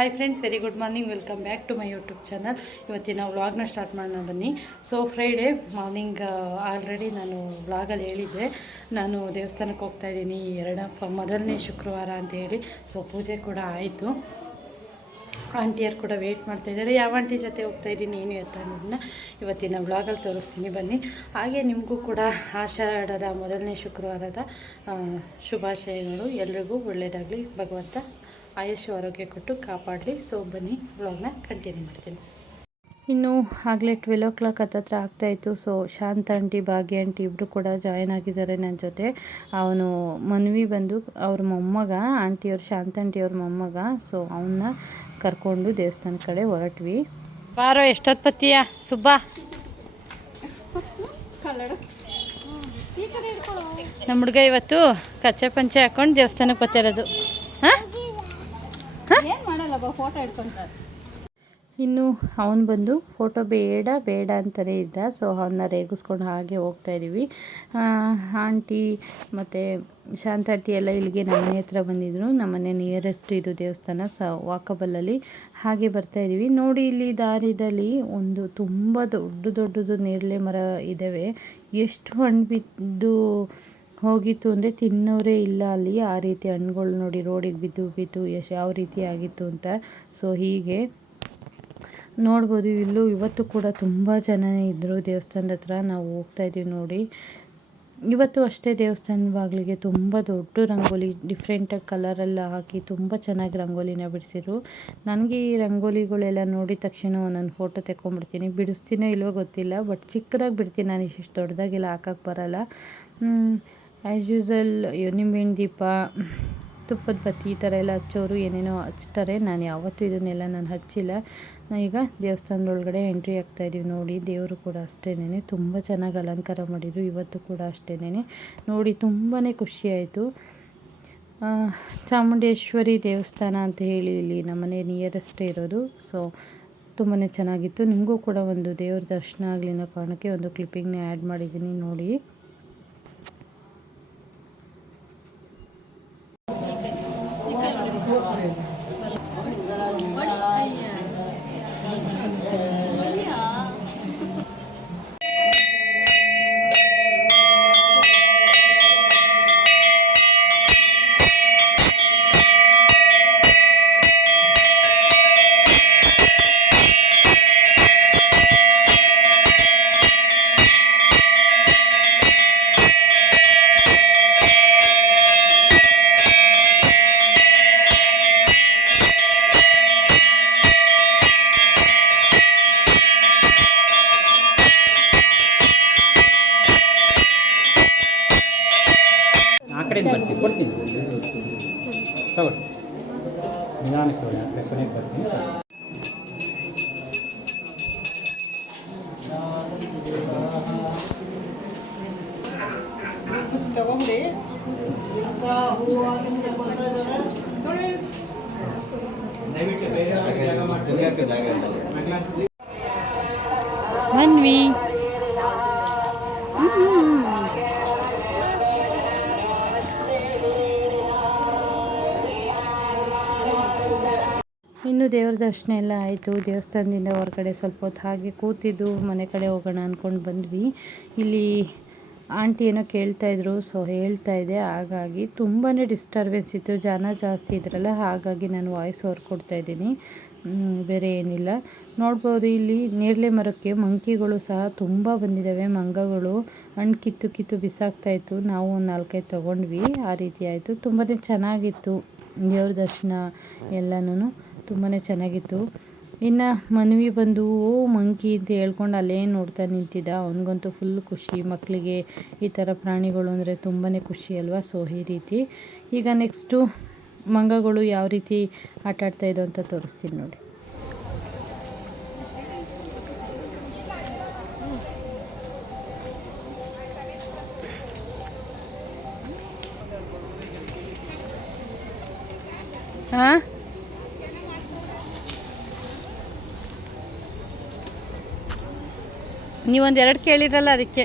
Hi friends, very good morning. Welcome back to my YouTube channel. ಇವತ್ತಿನ ವ್ಲಾಗ್ನ start ಮಾಡೋಣ ಬನ್ನಿ. ಸೊ ಫ್ರೈಡೇ ಮಾರ್ನಿಂಗ್ ಆಲ್ರೆಡಿ ನಾನು ವ್ಲಾಗಲ್ಲಿ ಹೇಳಿದ್ದೆ, ನಾನು ದೇವಸ್ಥಾನಕ್ಕೆ ಹೋಗ್ತಾಯಿದ್ದೀನಿ ಮೊದಲನೇ ಶುಕ್ರವಾರ ಅಂತ ಹೇಳಿ. ಸೊ ಪೂಜೆ ಕೂಡ ಆಯಿತು. ಆಂಟಿಯರು ಕೂಡ ವೆಯ್ಟ್ ಮಾಡ್ತಾಯಿದ್ದಾರೆ. ಯಾವ ಆಂಟಿ ಜೊತೆ ಹೋಗ್ತಾಯಿದ್ದೀನಿ ಏನು ಎತ್ತ ಅನ್ನೋದನ್ನ ಇವತ್ತಿನ ವ್ಲಾಗಲ್ಲಿ ತೋರಿಸ್ತೀನಿ ಬನ್ನಿ. ಹಾಗೆ ನಿಮಗೂ ಕೂಡ ಆಷಾಢದ ಮೊದಲನೇ ಶುಕ್ರವಾರದ ಶುಭಾಶಯಗಳು. ಎಲ್ರಿಗೂ ಒಳ್ಳೆಯದಾಗಲಿ, ಭಗವಂತ ಆಯುಷ್ಯ ಆರೋಗ್ಯ ಕೊಟ್ಟು ಕಾಪಾಡಲಿ. ಸೊ ಬನ್ನಿ, ವ್ಲಾಗ್ನ ಕಂಟಿನ್ಯೂ ಮಾಡ್ತೀನಿ. ಇನ್ನು ಆಗಲೇ 12 ಹತ್ತತ್ರ ಆಗ್ತಾಯಿತ್ತು. ಸೊ ಶಾಂತ ಆಂಟಿ, ಭಾಗ್ಯ ಆಂಟಿ ಇಬ್ಬರು ಕೂಡ ಜಾಯ್ನ್ ಆಗಿದ್ದಾರೆ ನನ್ನ ಜೊತೆ. ಅವನು ಮನ್ವಿ ಬಂದು ಅವ್ರ ಮೊಮ್ಮಗ, ಆಂಟಿಯವ್ರು ಶಾಂತ ಆಂಟಿಯವ್ರ ಮೊಮ್ಮಗ. ಸೊ ಅವನ್ನ ಕರ್ಕೊಂಡು ದೇವಸ್ಥಾನ ಕಡೆ ಹೊರಟ್ವಿ. ಬಾರೋ, ಎಷ್ಟೊತ್ತು ಬತ್ತೀಯ ಸುಬ್ಬಾ? ನಮ್ಮ ಹುಡುಗ ಇವತ್ತು ಕಚ್ಚೆ ಪಂಚೆ ಹಾಕೊಂಡು ದೇವಸ್ಥಾನಕ್ಕೆ ಬರ್ತಿರೋದು. ಹಾಂ, ಏನು ಮಾಡಲ್ಲ, ಫೋಟೋ ಹಿಡ್ಕೊಂತಾರೆ. ಇನ್ನು ಅವನು ಬಂದು ಫೋಟೋ ಬೇಡ ಅಂತಲೇ ಇದ್ದ. ಸೊ ಅವನ್ನ ರೇಗಿಸ್ಕೊಂಡು ಹಾಗೆ ಹೋಗ್ತಾಯಿದ್ದೀವಿ. ಆಂಟಿ ಮತ್ತು ಶಾಂತ ಆಂಟಿ ಎಲ್ಲ ಇಲ್ಲಿಗೆ ನಮ್ಮನೆ ಹತ್ರ ಬಂದಿದ್ರು. ನಮ್ಮನೆ ನಿಯರೆಸ್ಟ್ ಇದು ದೇವಸ್ಥಾನ. ವಾಕಬಲ್ಲಲ್ಲಿ ಹಾಗೆ ಬರ್ತಾಯಿದ್ದೀವಿ. ನೋಡಿ, ಇಲ್ಲಿ ದಾರಿದಲ್ಲಿ ಒಂದು ತುಂಬ ದೊಡ್ಡದು ನೇರಳೆ ಮರ ಇದ್ದಾವೆ. ಎಷ್ಟು ಹಣ್ಣು ಬಿದ್ದು ಹೋಗಿತ್ತು ಅಂದರೆ ತಿನ್ನೋರೇ ಇಲ್ಲ ಅಲ್ಲಿ. ಆ ರೀತಿ ಹಣ್ಣುಗಳು ನೋಡಿ, ರೋಡಿಗೆ ಬಿದ್ದು ಯಾವ ರೀತಿ ಆಗಿತ್ತು ಅಂತ. ಸೊ ಹೀಗೆ ನೋಡ್ಬೋದು. ಇಲ್ಲೂ ಇವತ್ತು ಕೂಡ ತುಂಬ ಜನನೇ ಇದ್ದರು ದೇವಸ್ಥಾನದ ಹತ್ರ. ನಾವು ಹೋಗ್ತಾಯಿದ್ದೀವಿ ನೋಡಿ. ಇವತ್ತು ಅಷ್ಟೇ ದೇವಸ್ಥಾನದ ಬಾಗಿಲಿಗೆ ತುಂಬ ದೊಡ್ಡ ರಂಗೋಲಿ ಡಿಫ್ರೆಂಟಾಗಿ ಕಲರೆಲ್ಲ ಹಾಕಿ ತುಂಬ ಚೆನ್ನಾಗಿ ರಂಗೋಲಿನ ಬಿಡಿಸಿದ್ರು. ನನಗೆ ಈ ರಂಗೋಲಿಗಳೆಲ್ಲ ನೋಡಿದ ತಕ್ಷಣ ಒಂದೊಂದು ಫೋಟೋ ತೆಕ್ಕೊಂಬಿಡ್ತೀನಿ. ಬಿಡಿಸ್ತೀನೋ ಇಲ್ವೋ ಗೊತ್ತಿಲ್ಲ, ಬಟ್ ಚಿಕ್ಕದಾಗಿ ಬಿಡ್ತೀನಿ. ನಾನು ಇಷ್ಟು ದೊಡ್ಡದಾಗೆಲ್ಲ ಹಾಕೋಕ್ಕೆ ಬರೋಲ್ಲ. ಆ್ಯಸ್ ಯೂಸಲ್ ನಿಂಬೆಹಣ್ಣು ದೀಪ, ತುಪ್ಪದ ಬತ್ತಿ ಈ ಥರ ಎಲ್ಲ ಹಚ್ಚೋರು ಏನೇನೋ ಹಚ್ತಾರೆ. ನಾನು ಯಾವತ್ತೂ ಇದನ್ನೆಲ್ಲ ನಾನು ಹಚ್ಚಿಲ್ಲ. ಈಗ ದೇವಸ್ಥಾನದೊಳಗಡೆ ಎಂಟ್ರಿ ಆಗ್ತಾಯಿದ್ದೀವಿ ನೋಡಿ. ದೇವರು ಕೂಡ ಅಷ್ಟೇ ತುಂಬ ಚೆನ್ನಾಗಿ ಅಲಂಕಾರ ಮಾಡಿದರು. ಇವತ್ತು ಕೂಡ ಅಷ್ಟೇ ನೋಡಿ, ತುಂಬಾ ಖುಷಿಯಾಯಿತು. ಚಾಮುಂಡೇಶ್ವರಿ ದೇವಸ್ಥಾನ ಅಂತ ಹೇಳಿ ಇಲ್ಲಿ ನಮ್ಮನೆ ನಿಯರೆಸ್ಟೇ ಇರೋದು. ಸೊ ತುಂಬಾ ಚೆನ್ನಾಗಿತ್ತು. ನಿಮಗೂ ಕೂಡ ಒಂದು ದೇವ್ರ ದರ್ಶನ ಆಗಲಿ ಅನ್ನೋ ಕಾರಣಕ್ಕೆ ಒಂದು ಕ್ಲಿಪ್ಪಿಂಗ್ನ ಆ್ಯಡ್ ಮಾಡಿದ್ದೀನಿ ನೋಡಿ. ಕೊಡ್ತೀನಿ ತಗೊಳ್ಳಿ, ನಿಧಾನಕ್ಕೆ ಕೊನೆಗೆ ಬರ್ತೀನಿ. ತಗೊಂಡು ಮನ್ವಿ ಇನ್ನು ದೇವ್ರ ದರ್ಶನ ಎಲ್ಲ ಆಯಿತು. ದೇವಸ್ಥಾನದಿಂದ ಹೊರಗಡೆ ಸ್ವಲ್ಪ ಹೊತ್ತು ಹಾಗೆ ಕೂತಿದ್ದು ಮನೆ ಕಡೆ ಹೋಗೋಣ ಅಂದ್ಕೊಂಡು ಬಂದ್ವಿ. ಇಲ್ಲಿ ಆಂಟಿ ಏನೋ ಕೇಳ್ತಾಯಿದ್ರು. ಸೊ ಹೇಳ್ತಾಯಿದ್ದೆ. ಹಾಗಾಗಿ ತುಂಬಾ ಡಿಸ್ಟರ್ಬೆನ್ಸ್ ಇತ್ತು, ಜನ ಜಾಸ್ತಿ ಇದ್ರಲ್ಲ, ಹಾಗಾಗಿ ನಾನು ವಾಯ್ಸ್ ಓವರ್ ಕೊಡ್ತಾಯಿದ್ದೀನಿ, ಬೇರೆ ಏನಿಲ್ಲ. ನೋಡ್ಬೋದು, ಇಲ್ಲಿ ನೇರಳೆ ಮರಕ್ಕೆ ಮಂಕಿಗಳು ಸಹ ತುಂಬ ಬಂದಿದ್ದಾವೆ. ಮಂಗಗಳು ಹಣ್ಣು ಕಿತ್ತು ಬಿಸಾಕ್ತಾಯಿತ್ತು. ನಾವು ಒಂದು 4-5 ತೊಗೊಂಡ್ವಿ. ಆ ರೀತಿ ಆಯಿತು. ತುಂಬಾ ಚೆನ್ನಾಗಿತ್ತು ದೇವ್ರ ದರ್ಶನ ಎಲ್ಲನೂ ತುಂಬಾ ಚೆನ್ನಾಗಿತ್ತು. ಇನ್ನು ಮನ್ವಿ ಬಂದು ಮಂಕಿ ಅಂತ ಹೇಳ್ಕೊಂಡು ಅಲ್ಲೇ ನೋಡ್ತಾ ನಿಂತಿದ್ದ. ಅವನಿಗಂತೂ ಫುಲ್ ಖುಷಿ. ಮಕ್ಕಳಿಗೆ ಈ ಥರ ಪ್ರಾಣಿಗಳು ಅಂದರೆ ತುಂಬಾ ಖುಷಿ ಅಲ್ವಾ. ಸೊ ಈ ರೀತಿ ಈಗ ನೆಕ್ಸ್ಟು ಮಂಗಗಳು ಯಾವ ರೀತಿ ಆಟ ಆಡ್ತಾಯಿದ್ದೋ ಅಂತ ತೋರಿಸ್ತೀನಿ ನೋಡಿ. ಹಾಂ, ನೀವೊಂದು 2 ಕೇಳಿದ್ರಲ್ಲ ಅದಕ್ಕೆ.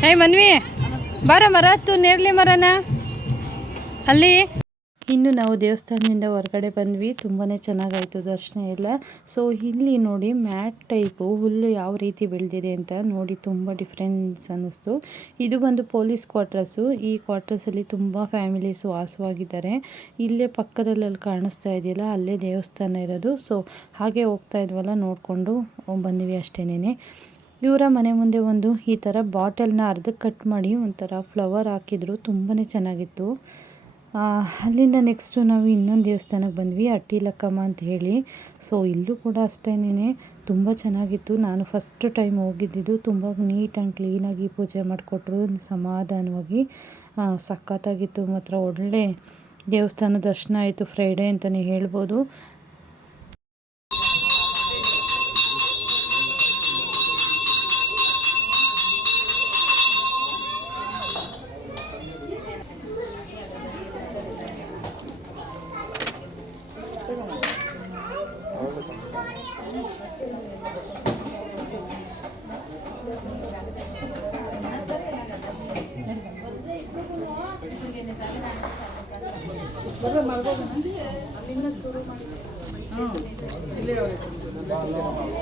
ಹೇ ಮನ್ವಿ, ಬಾರ ಮರ ಹತ್ತು, ನೇರಳೆ ಮರನ ಅಲ್ಲಿ ಇನ್ನು ನಾವು ದೇವಸ್ಥಾನದಿಂದ ಹೊರಗಡೆ ಬಂದ್ವಿ. ತುಂಬಾ ಚೆನ್ನಾಗಾಯಿತು ದರ್ಶನ ಎಲ್ಲ. ಸೊ ಇಲ್ಲಿ ನೋಡಿ ಮ್ಯಾಟ್ ಟೈಪು ಹುಲ್ಲು ಯಾವ ರೀತಿ ಬೆಳೆದಿದೆ ಅಂತ ನೋಡಿ ತುಂಬ ಡಿಫ್ರೆನ್ಸ್ ಅನ್ನಿಸ್ತು. ಇದು ಬಂದು ಪೊಲೀಸ್ ಕ್ವಾರ್ಟರ್ಸು. ಈ ಕ್ವಾರ್ಟರ್ಸಲ್ಲಿ ತುಂಬ ಫ್ಯಾಮಿಲೀಸು ವಾಸವಾಗಿದ್ದಾರೆ. ಇಲ್ಲೇ ಪಕ್ಕದಲ್ಲಿ ಕಾಣಿಸ್ತಾ ಇದೆಯಲ್ಲ ಅಲ್ಲೇ ದೇವಸ್ಥಾನ ಇರೋದು. ಸೊ ಹಾಗೆ ಹೋಗ್ತಾ ಇದ್ವಲ್ಲ ನೋಡಿಕೊಂಡು ಬಂದ್ವಿ ಅಷ್ಟೇನೆ. ಇವರ ಮನೆ ಮುಂದೆ ಒಂದು ಈ ಥರ ಬಾಟಲ್ನ ಅರ್ಧಕ್ಕೆ ಕಟ್ ಮಾಡಿ ಒಂಥರ ಫ್ಲವರ್ ಹಾಕಿದ್ರು. ತುಂಬಾ ಚೆನ್ನಾಗಿತ್ತು. ಅಲ್ಲಿಂದ ನೆಕ್ಸ್ಟು ನಾವು ಇನ್ನೊಂದು ದೇವಸ್ಥಾನಕ್ಕೆ ಬಂದ್ವಿ, ಅಟ್ಟಿಲಕ್ಕಮ್ಮ ಅಂತ ಹೇಳಿ. ಸೊ ಇಲ್ಲೂ ಕೂಡ ಅಷ್ಟೇನೆ ತುಂಬ ಚೆನ್ನಾಗಿತ್ತು. ನಾನು ಫಸ್ಟ್ ಟೈಮ್ ಹೋಗಿದ್ದಿದ್ದು. ತುಂಬ ನೀಟ್ ಆ್ಯಂಡ್ ಕ್ಲೀನಾಗಿ ಪೂಜೆ ಮಾಡಿಕೊಟ್ರು ಸಮಾಧಾನವಾಗಿ. ಸಖತ್ತಾಗಿತ್ತು ಮಾತ್ರ. ಒಳ್ಳೆ ದೇವಸ್ಥಾನ ದರ್ಶನ ಆಯಿತು. ಫ್ರೈಡೇ ಅಂತಲೇ ಹೇಳ್ಬೋದು.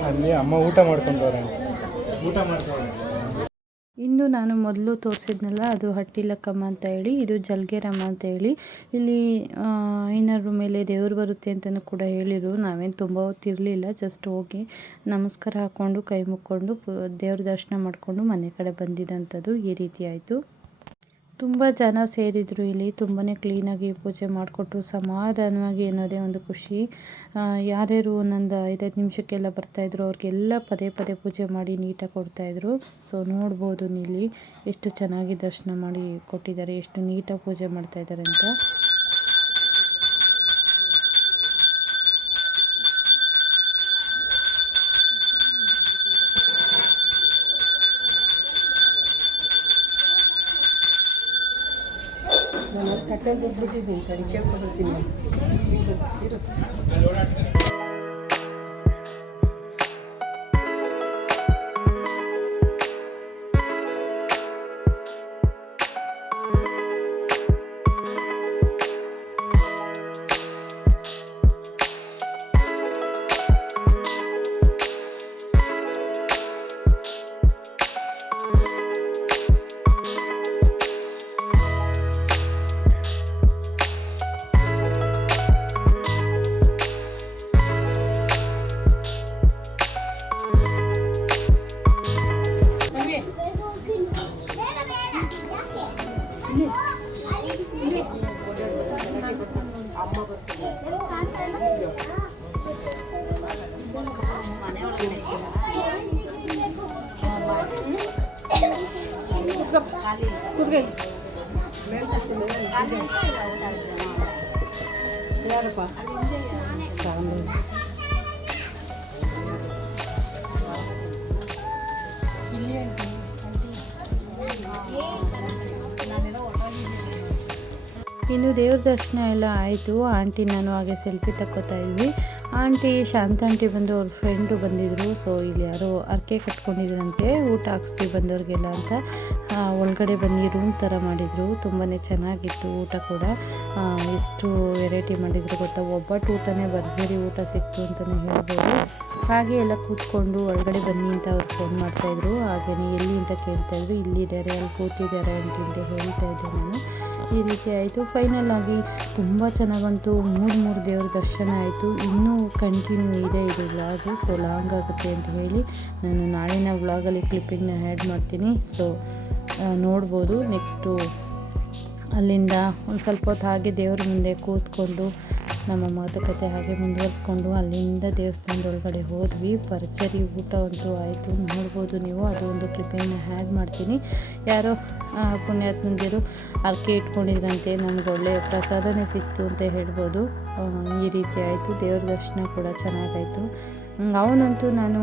ಅಲ್ಲಿ ಅಮ್ಮ ಊಟ ಮಾಡ್ಕೊಂಡವ್ರೆ. ಇಂದು ನಾನು ಮೊದಲು ತೋರಿಸಿದ್ನಲ್ಲ ಅದು ಹಟ್ಟಿಲಕ್ಕಮ್ಮ ಅಂತ ಹೇಳಿ, ಇದು ಜಲ್ಗೇರಮ್ಮ ಅಂತ ಹೇಳಿ. ಇಲ್ಲಿ ಏನಾದ್ರು ಮೇಲೆ ದೇವರು ಬರುತ್ತೆ ಅಂತಲೂ ಕೂಡ ಹೇಳಿದರು. ನಾವೇನು ತುಂಬ ಹೊತ್ತಿರಲಿಲ್ಲ, ಜಸ್ಟ್ ಹೋಗಿ ನಮಸ್ಕಾರ ಹಾಕ್ಕೊಂಡು ಕೈ ಮುಕ್ಕೊಂಡು ದೇವ್ರ ದರ್ಶನ ಮಾಡಿಕೊಂಡು ಮನೆ ಕಡೆ ಬಂದಿದ್ದಂಥದ್ದು. ಈ ರೀತಿ ಆಯಿತು. ತುಂಬ ಜನ ಸೇರಿದರು ಇಲ್ಲಿ. ತುಂಬಾ ಕ್ಲೀನಾಗಿ ಪೂಜೆ ಮಾಡಿಕೊಟ್ರು ಸಮಾಧಾನವಾಗಿ ಅನ್ನೋದೇ ಒಂದು ಖುಷಿ. ಯಾರ್ಯಾರು ಒಂದೊಂದು 5-5 ನಿಮಿಷಕ್ಕೆಲ್ಲ ಬರ್ತಾಯಿದ್ರು ಅವ್ರಿಗೆಲ್ಲ ಪದೇ ಪದೇ ಪೂಜೆ ಮಾಡಿ ನೀಟಾಗಿ ಕೊಡ್ತಾಯಿದ್ರು. ಸೊ ನೋಡ್ಬೋದು ಇಲ್ಲಿ ಎಷ್ಟು ಚೆನ್ನಾಗಿ ದರ್ಶನ ಮಾಡಿ ಕೊಟ್ಟಿದ್ದಾರೆ, ಎಷ್ಟು ನೀಟಾಗಿ ಪೂಜೆ ಮಾಡ್ತಾಯಿದ್ದಾರೆ ಅಂತ. ಕಟ್ಟಲ್ಲಿ ದುಡ್ಬಿಟ್ಟಿದ್ದೀನಿ ತಡಿ ಕೇಳ್ಕೊಬರ್ತೀನಿ. ಯಾರಪ್ಪ ಸಾಂಬಾರು ಇನ್ನು ದೇವ್ರ ದರ್ಶನ ಎಲ್ಲ ಆಯಿತು. ಆಂಟಿ ನಾನು ಹಾಗೆ ಸೆಲ್ಫಿ ತಕ್ಕೋತಾ ಇದ್ವಿ. ಆಂಟಿ ಶಾಂತ ಆಂಟಿ ಬಂದು ಅವ್ರ ಫ್ರೆಂಡು ಬಂದಿದ್ದರು. ಸೊ ಇಲ್ಲಿ ಯಾರೋ ಅರ್ಕೆ ಕಟ್ಕೊಂಡಿದ್ರಂತೆ ಊಟ ಹಾಕ್ಸ್ತೀವಿ ಬಂದವ್ರಿಗೆಲ್ಲ ಅಂತ. ಒಳಗಡೆ ಬನ್ನಿ ರೂಮ್ ಥರ ಮಾಡಿದರು. ತುಂಬಾ ಚೆನ್ನಾಗಿತ್ತು ಊಟ ಕೂಡ. ಎಷ್ಟು ವೆರೈಟಿ ಮಾಡಿದ್ರು ಗೊತ್ತಾ. ಒಬ್ಬಟ್ಟು ಊಟನೇ ಭರ್ಜರಿ ಊಟ ಸಿಕ್ತು ಅಂತಲೇ ಹೇಳ್ಬೋದು. ಹಾಗೆ ಎಲ್ಲ ಕೂತ್ಕೊಂಡು ಒಳಗಡೆ ಬನ್ನಿ ಅಂತ ಅವ್ರು ಫೋನ್ ಮಾಡ್ತಾಯಿದ್ರು. ಹಾಗೆಯೇ ಎಲ್ಲಿ ಅಂತ ಕೇಳ್ತಾಯಿದ್ರು. ಇಲ್ಲಿದ್ದಾರೆ, ಅಲ್ಲಿ ಕೂತಿದ್ದಾರೆ ಅಂತ ಹೇಳ್ತಾ ಇದ್ದೆ ನಾನು. ಈ ರೀತಿ ಆಯಿತು. ಫೈನಲ್ ಆಗಿ ತುಂಬ ಚೆನ್ನಾಗಂತೂ 3 ದೇವ್ರ ದರ್ಶನ ಆಯಿತು. ಇನ್ನೂ ಕಂಟಿನ್ಯೂ ಇದೆ ಇದು ವ್ಲಾಗು. ಸೊ ಲಾಂಗ್ ಆಗುತ್ತೆ ಅಂತ ಹೇಳಿ ನಾನು ನಾಳಿನ ವ್ಲಾಗಲ್ಲಿ ಕ್ಲಿಪ್ಪಿಂಗ್ನ ಆ್ಯಡ್ ಮಾಡ್ತೀನಿ. ಸೊ ನೋಡ್ಬೋದು. ನೆಕ್ಸ್ಟು ಅಲ್ಲಿಂದ ಒಂದು ಸ್ವಲ್ಪ ಹೊತ್ತು ಹಾಗೆ ದೇವ್ರ ಮುಂದೆ ಕೂತ್ಕೊಂಡು ನಮ್ಮ ಮಾತುಕತೆ ಹಾಗೆ ಮುಂದುವರಿಸ್ಕೊಂಡು ಅಲ್ಲಿಂದ ದೇವಸ್ಥಾನದೊಳಗಡೆ ಹೋದ್ವಿ. ಭರ್ಜರಿ ಊಟ ಅಂತೂ ಆಯಿತು. ನೋಡ್ಬೋದು ನೀವು. ಅದು ಒಂದು ಕ್ಲಿಪ್ಪಿಂಗ್ನ ಆ್ಯಡ್ ಮಾಡ್ತೀನಿ. ಯಾರೋ ಪುಣ್ಯಾತ್ಮಂದಿರು ಅರ್ಕೆ ಇಟ್ಕೊಂಡಿದ್ರಂತೆ. ನಮ್ಗೆ ಒಳ್ಳೆ ಪ್ರಸಾದನೇ ಸಿಕ್ತು ಅಂತ ಹೇಳ್ಬೋದು. ಈ ರೀತಿ ಆಯಿತು. ದೇವ್ರ ದರ್ಶನ ಕೂಡ ಚೆನ್ನಾಗಾಯಿತು. ಅವನಂತೂ ನಾನು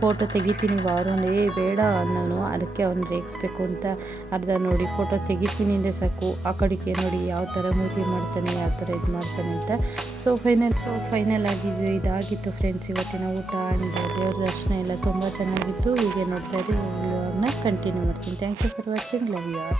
ಫೋಟೋ ತೆಗಿತೀನಿ ವಾರನೇ ಬೇಡ ನಾನು, ಅದಕ್ಕೆ ಅವ್ನು ರೇಗಿಸ್ಬೇಕು ಅಂತ ಅರ್ಧ ನೋಡಿ ಫೋಟೋ ತೆಗಿತೀನಿ ಅಂದರೆ ಸಾಕು ಆ ಕಡೆಗೆ ನೋಡಿ ಯಾವ ಥರ ಮೂತಿ ಮಾಡ್ತಾನೆ, ಯಾವ ಥರ ಇದು ಮಾಡ್ತಾನೆ ಅಂತ. ಸೊ ಫೈನಲ್ ಆಗಿದೆ. ಇದಾಗಿತ್ತು ಫ್ರೆಂಡ್ಸ್ ಇವತ್ತಿನ ಊಟ ಆ್ಯಂಡ್ ದೇವ್ರ ದರ್ಶನ ಎಲ್ಲ ತುಂಬ ಚೆನ್ನಾಗಿತ್ತು. ಹೀಗೆ ನೋಡ್ತಾ ಇದ್ದೀವಿ. ವ್ಲಾಗ್ನ ಕಂಟಿನ್ಯೂ ಮಾಡ್ತೀನಿ. Thank you for watching. Love you all.